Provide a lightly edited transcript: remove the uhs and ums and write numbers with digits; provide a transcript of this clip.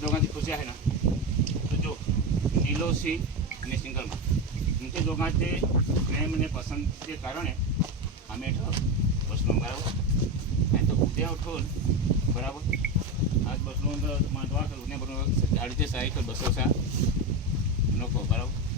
दोघांची खुशी आहे ना तो जो नीलो सिंह आणि सिंगलमा तुमचे दोघांचे प्रेम आणि पसंतीचे कारण आहे आम्ही बसलो बरोबर आणि तो उद्या उठून बरोबर आज बसलो मांडवा उद्या बरोबर गाडीचे सायकल बसवसा नको बरोबर